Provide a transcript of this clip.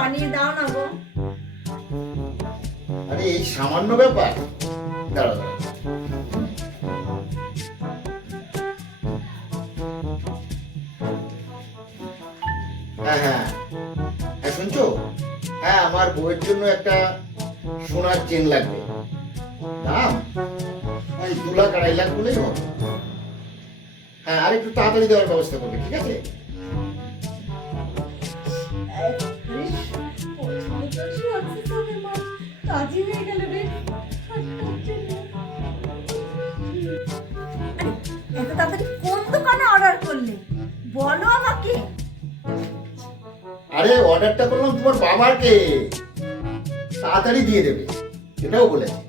বানিয়ে দাও না গো। আরে এই সামান্য ব্যাপার, দাঁড়া দাঁড়া। হ্যাঁ হ্যাঁ হ্যাঁ, শুনছো? হ্যাঁ, আমার বউয়ের জন্য একটা সোনার চেন লাগবে, দাম ওই 2 লাখ 2.5 লাখ বলেই হবে। হ্যাঁ, আর একটু তাড়াতাড়ি দেওয়ার ব্যবস্থা করবে, ঠিক আছে? কাজই হয়ে গেল রে। এত তাড়াতাড়ি কোন দোকানে অর্ডার করলে বলো আমাকে। আরে অর্ডারটা করলাম তোমার বাবাকে, তাড়াতাড়ি দিয়ে দেবে, এটাও বলেছে।